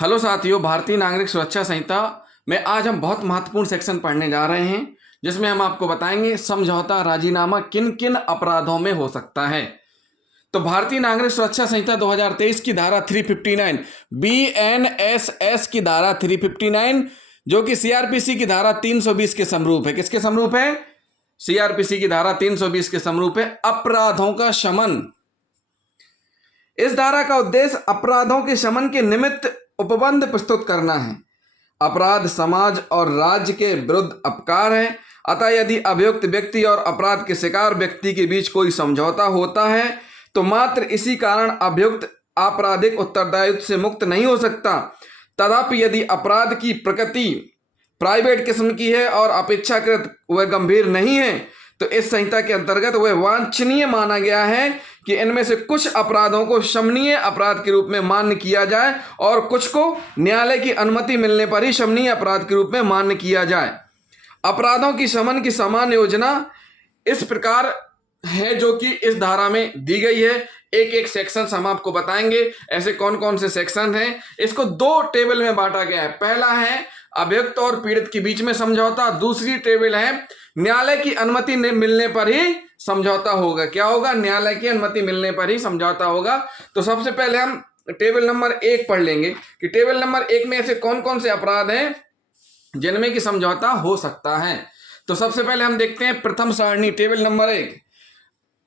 Hello साथियों, भारतीय नागरिक सुरक्षा संहिता में आज हम बहुत महत्वपूर्ण सेक्शन पढ़ने जा रहे हैं, जिसमें हम आपको बताएंगे समझौता राजीनामा किन किन अपराधों में हो सकता है। तो भारतीय नागरिक सुरक्षा संहिता 2023 की धारा 359 BNSS की धारा 359 जो कि सीआरपीसी की धारा 320 के समरूप है। किसके समरूप है? सीआरपीसी की धारा 320 के समरूप है। अपराधों का शमन। इस धारा का उद्देश्य अपराधों के शमन के निमित्त उपबंध प्रस्तुत करना है। अपराध समाज और राज्य के विरुद्ध अपकार है, अतः यदि अभियुक्त व्यक्ति और अपराध के शिकार व्यक्ति के बीच कोई समझौता होता है तो मात्र इसी कारण अभियुक्त आपराधिक उत्तरदायित्व से मुक्त नहीं हो सकता। तथापि यदि अपराध की प्रकृति प्राइवेट किस्म की है और अपेक्षाकृत वह गंभीर नहीं है तो इस संहिता के अंतर्गत वह वांछनीय माना गया है कि इनमें से कुछ अपराधों को शमनीय अपराध के रूप में मान्य किया जाए और कुछ को न्यायालय की अनुमति मिलने पर ही शमनीय अपराध के रूप में मान्य किया जाए। अपराधों की शमन की सामान्य योजना इस प्रकार है जो कि इस धारा में दी गई है। एक एक सेक्शन हम आपको बताएंगे, ऐसे कौन कौन से सेक्शन हैं। इसको दो टेबल में बांटा गया है। पहला है अभियुक्त और पीड़ित के बीच में समझौता, दूसरी टेबल है न्यायालय की अनुमति मिलने पर ही समझौता होगा। क्या होगा? न्यायालय की अनुमति मिलने पर ही समझौता होगा। तो सबसे पहले हम टेबल नंबर 1 पढ़ लेंगे कि टेबल नंबर 1 में ऐसे कौन कौन से अपराध हैं जिनमें कि समझौता हो सकता है। तो सबसे पहले हम देखते हैं प्रथम सारणी टेबल नंबर 1,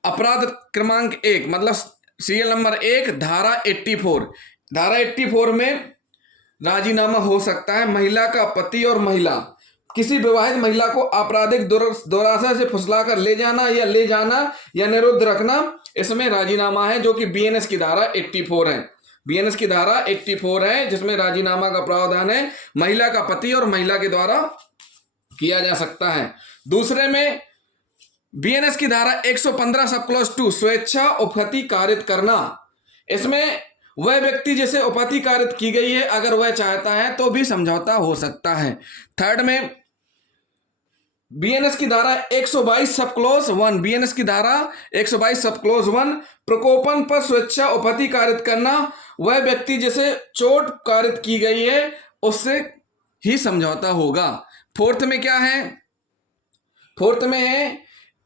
अपराध क्रमांक 1 मतलब सीरियल नंबर 1, धारा 84। धारा 84 में राजीनामा हो सकता है। महिला का पति और महिला किसी विवाहित महिला को आपराधिक दुराशा से फुसलाकर ले जाना या निरुद्ध रखना, इसमें राजीनामा है जो कि बीएनएस की धारा 84 है। बीएनएस की धारा 84 है जिसमें राजीनामा का प्रावधान है। महिला का पति और महिला के द्वारा किया जा सकता है। दूसरे में बीएनएस की धारा 115 सब क्लॉज 2 स्वेच्छा उपहति कारित करना। इसमें वह व्यक्ति जिसे उपहति कारित की गई है अगर वह चाहता है तो भी समझौता हो सकता है। थर्ड में बीएनएस की धारा 122 सब क्लॉज 1, बीएनएस की धारा 122 सब क्लॉज 1 प्रकोपन पर स्वेच्छा उपहति कारित करना। वह व्यक्ति जिसे चोट कारित की गई है उससे ही समझौता होगा। फोर्थ में क्या है? फोर्थ में है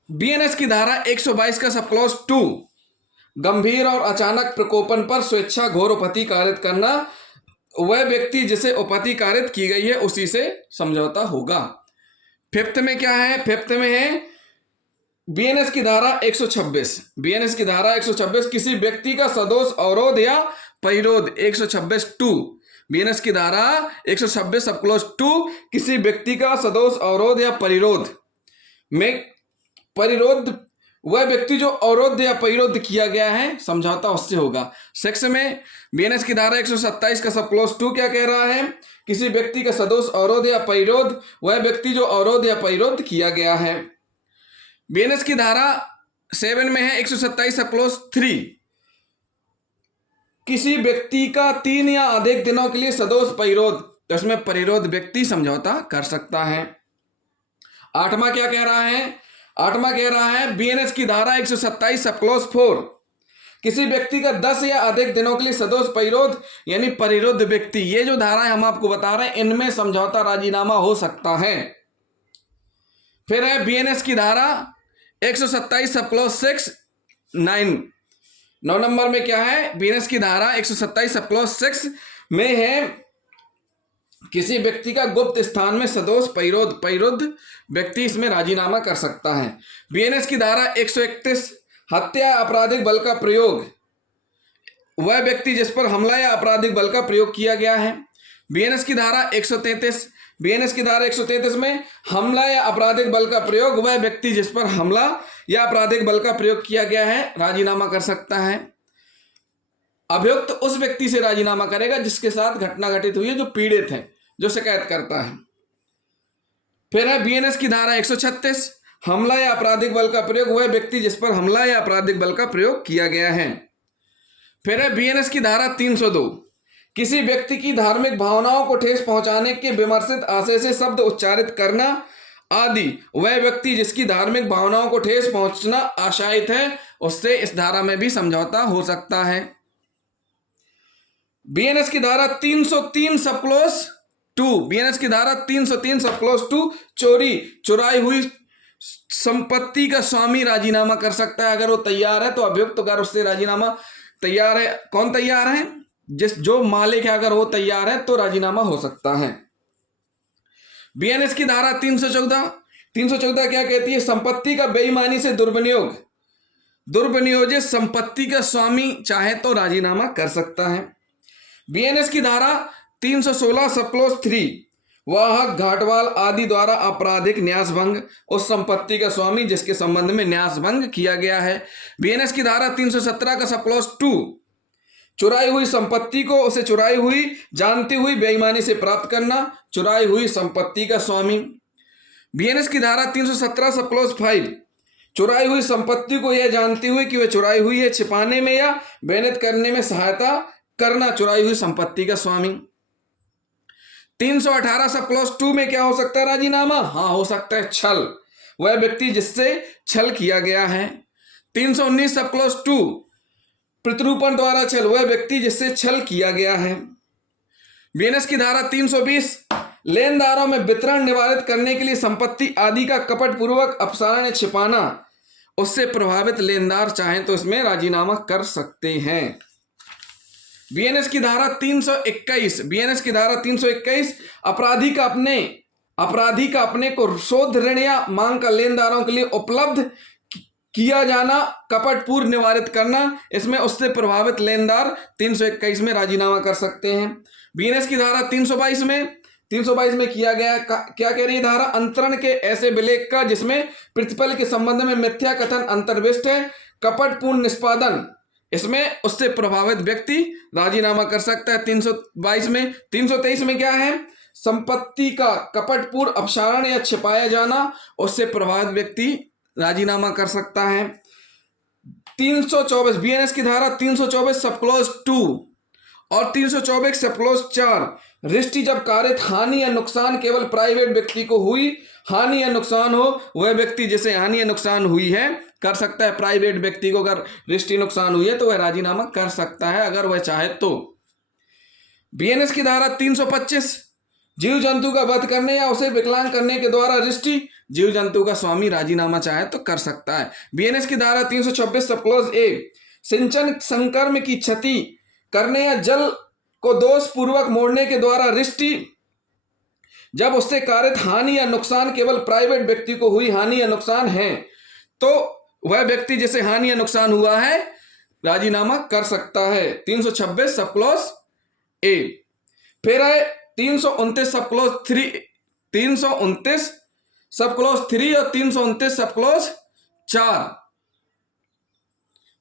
बीएनएस की धारा 122 का सब क्लॉज 2 गंभीर और अचानक प्रकोपन पर स्वेच्छा घोर उपहति कारित करना। वह व्यक्ति जिसे उपहति कारित की गई है उसी से समझौता होगा। फिफ्थ में क्या है? फिफ्थ में है बीएनएस की धारा 126। बीएनएस की धारा 126 किसी व्यक्ति का सदोष अवरोध या परिरोध 126(2) बीएनएस की धारा 126 सब क्लॉज 2 किसी व्यक्ति का सदोष अवरोध या परिरोध में परिरोध वह व्यक्ति जो अवरोध या परिरोध किया गया है समझौता उससे होगा। सिक्स में बीएनएस की धारा 127 का सब क्लॉज 2 क्या कह रहा है? किसी व्यक्ति का सदोष अवरोध या परिरोध वह व्यक्ति जो अवरोध या परिरोध किया गया है। बीएनएस की धारा 7 में है 127 सब क्लॉज 3 किसी व्यक्ति का 3 या अधिक दिनों के लिए सदोष परिरोध, तो इसमें परिरोध व्यक्ति समझौता कर सकता है। आठवां क्या कह रहा है? आठवां कह रहा है बीएनएस की धारा 127 सब क्लॉज 4 किसी व्यक्ति का 10 या अधिक दिनों के लिए सदोष परिरोध यानी परिरोध व्यक्ति। ये जो धाराएं हम आपको बता रहे हैं इनमें समझौता राजीनामा हो सकता है। फिर है बीएनएस की धारा 127 सब क्लॉज 6 9 नंबर में क्या है? बीएनएस की धारा 127 सब क्लॉज 6 में है किसी व्यक्ति का गुप्त स्थान में सदोष परिरुद्ध व्यक्ति इसमें राजीनामा कर सकता है। बीएनएस की धारा 131 हत्या आपराधिक बल का प्रयोग वह व्यक्ति जिस पर हमला या आपराधिक बल का प्रयोग किया गया है। बीएनएस की धारा 133 बीएनएस की धारा 133 में हमला या आपराधिक बल का प्रयोग वह व्यक्ति जिस पर हमला या आपराधिक बल का प्रयोग किया गया है राजीनामा कर सकता है। अभियुक्त उस व्यक्ति से राजीनामा करेगा जिसके साथ घटना घटित हुई है, जो पीड़ित है, जो शिकायत करता है। फिर है बीएनएस की धारा 136 हमला या आपराधिक बल का प्रयोग वह व्यक्ति जिस पर हमला या आपराधिक बल का प्रयोग किया गया है। फिर है बीएनएस की धारा 302 किसी व्यक्ति की धार्मिक भावनाओं को ठेस पहुंचाने के विमर्शित आशय से शब्द उच्चारित करना आदि वह व्यक्ति जिसकी धार्मिक भावनाओं को ठेस पहुंचना आशायित है उससे इस धारा में भी समझौता हो सकता है। बीएनएस की धारा 303 सब क्लोज 2, बीएनएस की धारा 303 सब क्लोज 2, चुराई हुई संपत्ति का स्वामी राजीनामा कर सकता है अगर वो तैयार है तो। अभियुक्त अगर उससे राजीनामा तैयार है, कौन तैयार है? जो मालिक है, अगर वो तैयार है तो राजीनामा हो सकता है। बीएनएस की धारा 314 क्या कहती है? संपत्ति का बेईमानी से दुर्विनियोजित संपत्ति का स्वामी चाहे तो राजीनामा कर सकता है। बीएनएस की धारा 316 सब क्लोज 3, वाहक, घाटवाल आदि द्वारा आपराधिक न्यास भंग, उस संपत्ति का स्वामी जिसके संबंध में न्यास भंग किया गया है। बीएनएस की धारा 317 का सब क्लोज 2, चुराई हुई संपत्ति को उसे चुराई हुई जानती हुई बेईमानी से प्राप्त करना, चुराई हुई संपत्ति का स्वामी। बीएनएस की धारा 317 सब क्लोज 5, चुराई हुई संपत्ति को यह जानती हुई कि वह चुराई हुई है छिपाने में या बेनत करने में सहायता करना, चुराई हुई संपत्ति का स्वामी। 318 सब क्लोज 2 में क्या हो सकता है राजीनामा? हाँ, हो सकता है छल, वह व्यक्ति जिससे छल किया गया है। 319 सब क्लोज 2, प्रतिरूपण द्वारा छल, वह व्यक्ति जिससे छल किया गया है। बीएनएस की धारा 320, लेनदारों में वितरण निवारित करने के लिए संपत्ति आदि का कपटपूर्वक अपसारण या छिपाना, उससे प्रभावित लेनदार चाहें तो इसमें राजीनामा कर सकते हैं। बीएनएस की धारा 321, बीएनएस की धारा 321, अपराधी का अपने को शोध ऋण या मांग का लेनदारों के लिए उपलब्ध किया जाना, कपटपूर्व निवारित करना, इसमें उससे प्रभावित लेनदार 321 में राजीनामा कर सकते हैं। बीएनएस की धारा 322 में किया गया क्या कह रही है धारा? अंतरण के ऐसे विलेख का जिसमें प्रतिफल के संबंध में मिथ्या कथन अंतर्विष्ट है, कपटपूर्ण निष्पादन, इसमें उससे प्रभावित व्यक्ति राजीनामा कर सकता है 322 में। 323 में क्या है? संपत्ति का कपटपूर्ण अपसारण या छिपाया जाना, उससे प्रभावित व्यक्ति राजीनामा कर सकता है। 324, बीएनएस की धारा 324 सब क्लोज 2 और 324 सब क्लोज 4, रिष्टि जब कारित हानि या नुकसान केवल प्राइवेट व्यक्ति को हुई, हानि या नुकसान हो, वह व्यक्ति जिसे हानि या नुकसान हुई है कर सकता है। प्राइवेट व्यक्ति को अगर रिष्टि नुकसान हुई है तो वह राजीनामा कर सकता है अगर वह चाहे तो। बीएनएस की धारा 325, जीव जंतु का वध करने या उसे विकलांग करने के द्वारा रिष्टि जीव जंतु का स्वामी राजीनामा चाहे तो कर सकता है। बीएनएस की धारा 326 सब क्लोज 1, सिंचन संकर्म की क्षति करने या जल को दोष पूर्वक मोड़ने के द्वारा रिष्टि जब उससे कारित हानि या नुकसान केवल प्राइवेट व्यक्ति को हुई हानि या नुकसान है तो वह व्यक्ति जिसे हानि या नुकसान हुआ है राजीनामा कर सकता है। 326 सब क्लोज ए। फिर है 329 सब क्लोज 3, 329 सब क्लोज 3 और 329 सब क्लोज 4।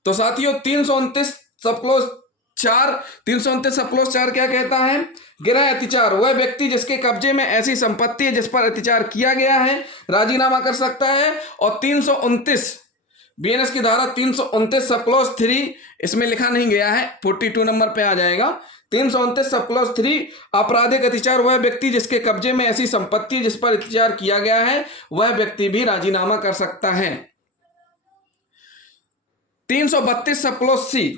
तो साथियों 329 सब क्लोज 4, 329 सब क्लोज 4 क्या कहता है? गृह अतिचार, वह व्यक्ति जिसके कब्जे में ऐसी संपत्ति है जिस पर अत्याचार किया गया है राजीनामा कर सकता है। और 329 बीएनएस की धारा 329 सब क्लोज 3, इसमें लिखा नहीं गया है, 42 नंबर पे आ जाएगा। 329 सब क्लोज 3, आपराधिक अत्याचार, वह व्यक्ति जिसके कब्जे में ऐसी संपत्ति जिस पर अत्याचार किया गया है वह व्यक्ति भी राजीनामा कर सकता है। 332 सब क्लोज सी,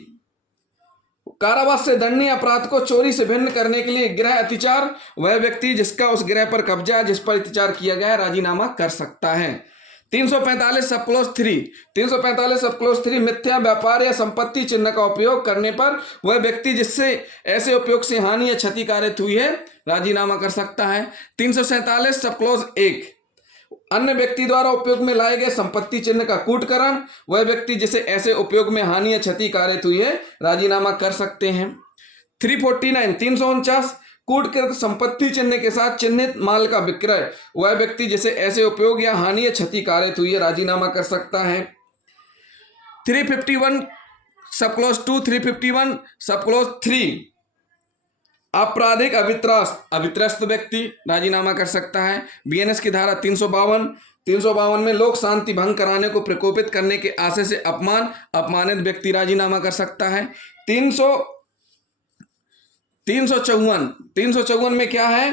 कारावास से दंडनीय अपराध को चोरी से भिन्न करने के लिए गृह अत्याचार, वह व्यक्ति जिसका उस गृह पर कब्जा जिस पर अत्याचार किया गया है राजीनामा कर सकता है। 345 सब क्लोज 3, 345 सब क्लोज 3, मिथ्या व्यापार या संपत्ति चिन्ह का उपयोग करने पर वह व्यक्ति जिससे ऐसे उपयोग से हानि या क्षति कारित हुई है राजीनामा कर सकता है। 347 सब क्लोज 1, अन्य व्यक्ति द्वारा उपयोग में लाए गए संपत्ति चिन्ह का कूटकरण, वह व्यक्ति जिसे ऐसे उपयोग में हानि या क्षति कारित हुई है राजीनामा कर सकते हैं। 349 349 कूटकृत संपत्ति चिन्ह के साथ चिन्हित माल का विक्रय, वह व्यक्ति जिसे ऐसे उपयोग या हानि या क्षति कारित हुई है राजीनामा कर सकता है। 351 सब क्लोज 2, 351 सब क्लोज 3, आपराधिक अभित्रस्त व्यक्ति राजीनामा कर सकता है। बीएनएस की धारा 352 में लोक शांति भंग कराने को प्रकोपित करने के आशय से अपमानित व्यक्ति राजीनामा कर सकता है। 354 में क्या है?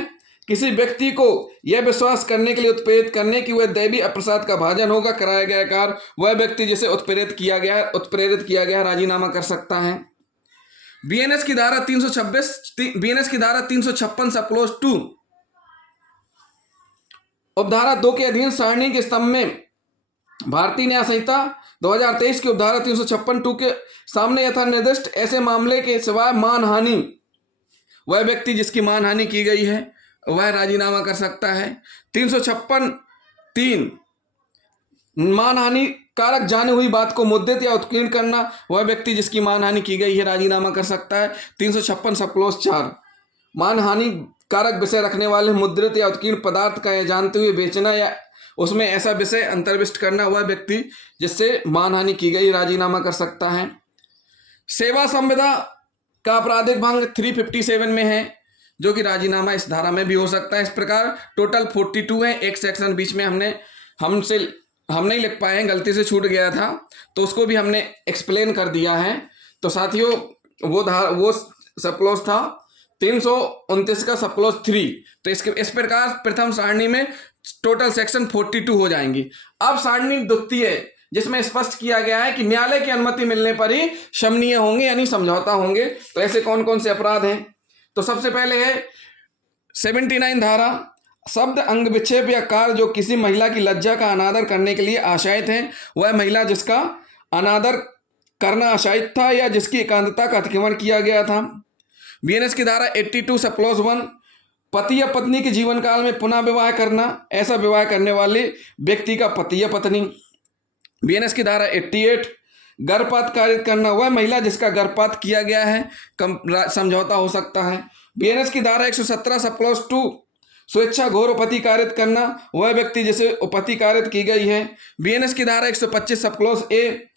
किसी व्यक्ति को यह विश्वास करने के लिए उत्प्रेरित करने कि वह दैवी अप्रसाद का भाजन होगा कराया गया कार्य, वह व्यक्ति जिसे उत्प्रेरित किया गया राजीनामा कर सकता है। बीएनएस की धारा 356 सब क्लॉज 2 उपधारा 2 के अधीन सारणी के स्तंभ में भारतीय न्याय संहिता 2023 की उपधारा 356(2) के सामने यथा निर्दिष्ट ऐसे मामले के सिवाय मानहानि, वह व्यक्ति जिसकी मानहानि की गई है वह राजीनामा कर सकता है। 356(3) मानहानि कारक जाने हुई बात को मुद्दित या उत्कीर्ण करना, वह व्यक्ति जिसकी मानहानि की गई है राजीनामा कर सकता है। 356 सब क्लॉज 4 मानहानि कारक विषय रखने वाले मुद्रित या उत्कीर्ण पदार्थ का यह जानते हुए बेचना या उसमें ऐसा विषय अंतर्विष्ट करना, वह व्यक्ति जिससे मानहानि की गई राजीनामा कर सकता है। सेवा संविदा का आपराधिक भंग 357 में है, जो कि राजीनामा इस धारा में भी हो सकता है। इस प्रकार टोटल 42 है। एक सेक्शन बीच में हम नहीं लिख पाए हैं, गलती से छूट गया था, तो उसको भी हमने एक्सप्लेन कर दिया है। तो साथियों वो सब क्लॉज था 329 का सब क्लॉज 3। तो इस प्रकार प्रथम सारणी में टोटल सेक्शन 42 हो जाएंगी। अब सारणी द्वितीय जिसमें स्पष्ट किया गया है कि न्यायालय की अनुमति मिलने पर ही शमनीय होंगे यानी समझौता होंगे। तो ऐसे कौन कौन से अपराध हैं? तो सबसे पहले है 79 धारा, शब्द अंग विक्षेप या कार्य जो किसी महिला की लज्जा का अनादर करने के लिए आशयित है, वह महिला जिसका अनादर करना आशयित था या जिसकी एकांतता का अतिक्रमण किया गया था। बीएनएस की धारा 82 सब क्लॉज 1 पति या पत्नी के जीवन काल में पुनः विवाह करना, ऐसा विवाह करने वाले व्यक्ति का पति या पत्नी। बीएनएस की धारा 88 गर्भपात कारित करना, वह महिला जिसका गर्भपात किया गया है समझौता हो सकता है। बीएनएस की धारा 117 सब क्लॉज 2 स्वेच्छा घोर उपपत्ति कारित करना, वह व्यक्ति जिसे उपपत्ति कारित की गई है। बीएनएस की धारा 125 सब क्लॉज ए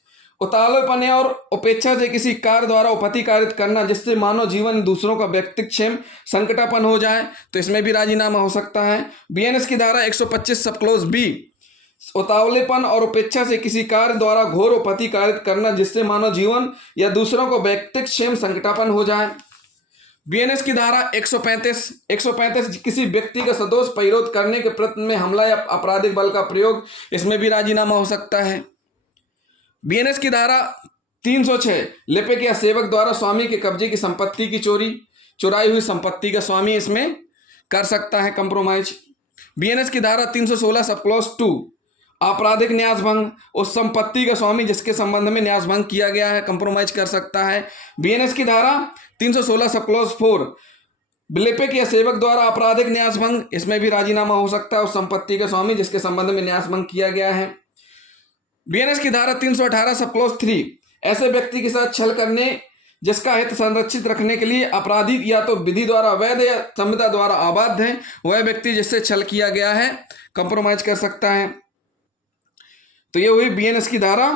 उतावलेपन और उपेक्षा से किसी कार्य द्वारा उपपत्ति कारित करना जिससे मानव जीवन दूसरों का व्यक्तिगत क्षेम संकटापन्न हो जाए, तो इसमें भी राजीनामा हो सकता है। बीएनएस की धारा 125 सब क्लॉज बी उतावलेपन और उपेक्षा से किसी कार्य द्वारा घोर उपपत्ति कारित करना जिससे मानव जीवन या दूसरों को व्यक्तिगत क्षेम संकटापन्न हो जाए। बीएनएस की धारा 135 किसी व्यक्ति का सदोष प्रतिरोध करने के प्रयत्न में हमला या आपराधिक बल का प्रयोग, इसमें भी राजीनामा हो सकता है। बीएनएस की धारा 306 लिपिक या सेवक द्वारा स्वामी के कब्जे की संपत्ति की चुराई हुई संपत्ति का स्वामी इसमें कर सकता है कंप्रोमाइज। बीएनएस की धारा 316 सब क्लॉज 2 आपराधिक न्यास भंग, उस संपत्ति का स्वामी जिसके संबंध में न्यास भंग किया गया है कंप्रोमाइज कर सकता है। बीएनएस की धारा 316 सब क्लॉज 4 लिपिक या सेवक द्वारा आपराधिक न्यास भंग, इसमें भी राजीनामा हो सकता है उस संपत्ति का स्वामी जिसके संबंध में न्यास भंग किया गया है। बीएनएस की धारा 318 सब क्लॉज 3 ऐसे व्यक्ति के साथ छल करने जिसका हित संरक्षित रखने के लिए अपराधी या तो विधि द्वारा अवैध या संविदा द्वारा अबाध है, वह व्यक्ति जिससे छल किया गया है कंप्रोमाइज कर सकता है। तो ये हुई बीएनएस की धारा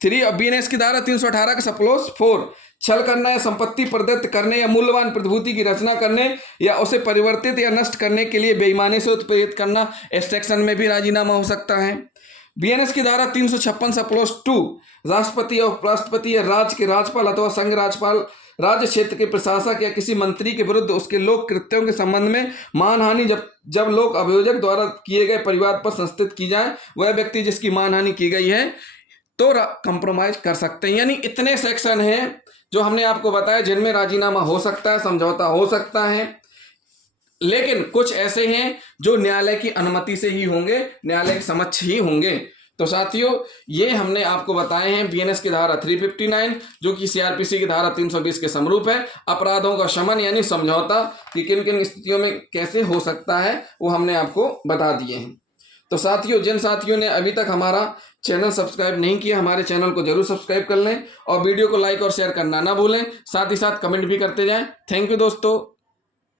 3। अब बीएनएस की धारा 318 का सब क्लॉज 4 छल करना या संपत्ति प्रदत्त करने या मूल्यवान प्रतिभूति की रचना करने या उसे परिवर्तित या नष्ट करने के लिए बेईमानी से उत्प्रेरित करना, इस सेक्शन में भी राजीनामा हो सकता है। बीएनएस की धारा 356 सब क्लॉज 2 राष्ट्रपति और उपराष्ट्रपति या राज्य के राज्यपाल अथवा संघ राज्यपाल राज्य क्षेत्र के प्रशासक या किसी मंत्री के विरुद्ध उसके लोक कृत्यों के संबंध में मानहानि जब लोक अभियोजक द्वारा किए गए परिवार पर संस्थित की जाए, वह व्यक्ति जिसकी मानहानि की गई है तो कंप्रोमाइज कर सकते हैं। यानी इतने सेक्शन हैं जो हमने आपको बताया जिनमें राजीनामा हो सकता है, समझौता हो सकता है, लेकिन कुछ ऐसे हैं जो न्यायालय की अनुमति से ही होंगे, न्यायालय के समक्ष ही होंगे। तो साथियों ये हमने आपको बताए हैं बीएनएस की धारा 359 जो कि सीआरपीसी की धारा 320 के समरूप है। अपराधों का शमन यानी समझौता कि किन किन स्थितियों में कैसे हो सकता है वो हमने आपको बता दिए हैं। तो साथियों जिन साथियों ने अभी तक हमारा चैनल सब्सक्राइब नहीं किया, हमारे चैनल को जरूर सब्सक्राइब कर लें और वीडियो को लाइक और शेयर करना ना भूलें, साथ ही साथ कमेंट भी करते जाएं। थैंक यू दोस्तों।